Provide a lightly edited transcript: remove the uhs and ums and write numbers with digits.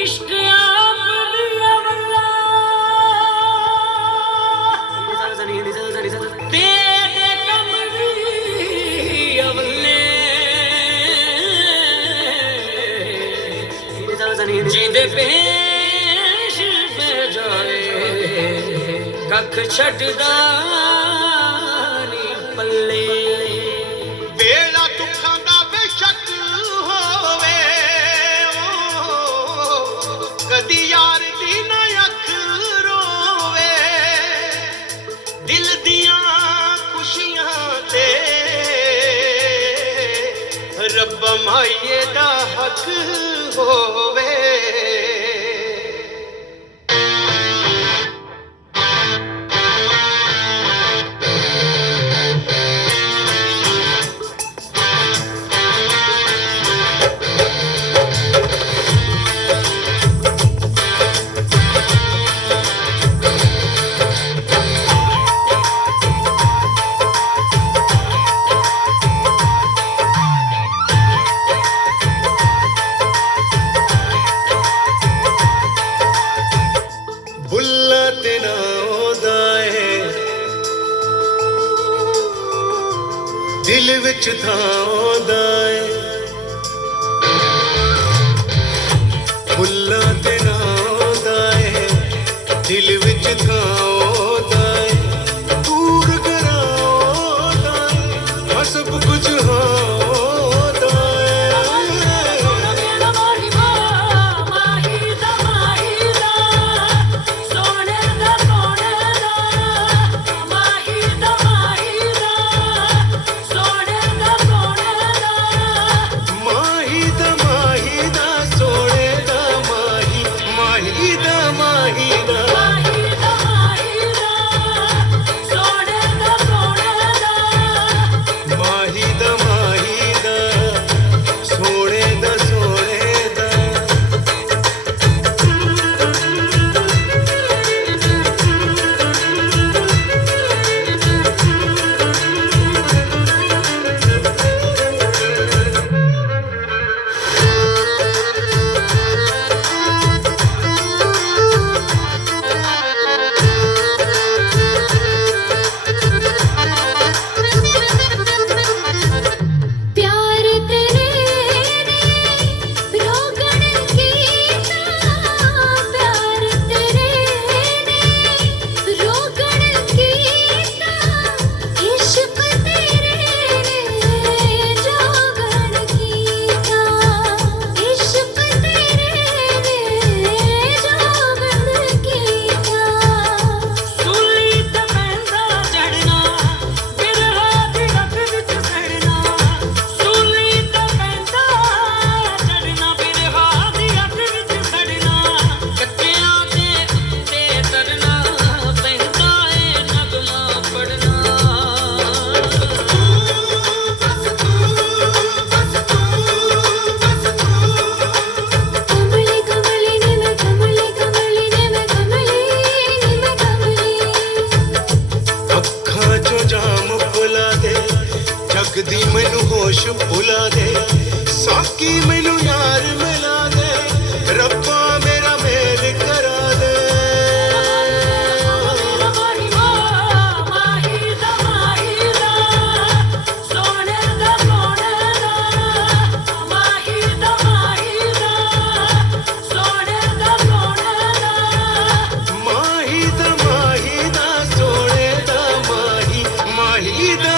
इश्क आप दिया वल्ला तेरे कमरी अवले जिदे पेश पे जाए कख छड़दा नी पल्ले बेड़ा दुखां दा बेशक होवे कदी यार दी ना अख रोवे दिल दियां खुशियां ते रब माईए दा हक होवे दिल विच थांदा है फुल्लां ते नांदा है दिल विच थांदा है दूर करांदा है सब कुछ होंदा है दी मैनू होश भुला दे साकी मैनू यार मिला दे रब्बा मेरा मेल करा दे माही दा सोने दा माही माही दा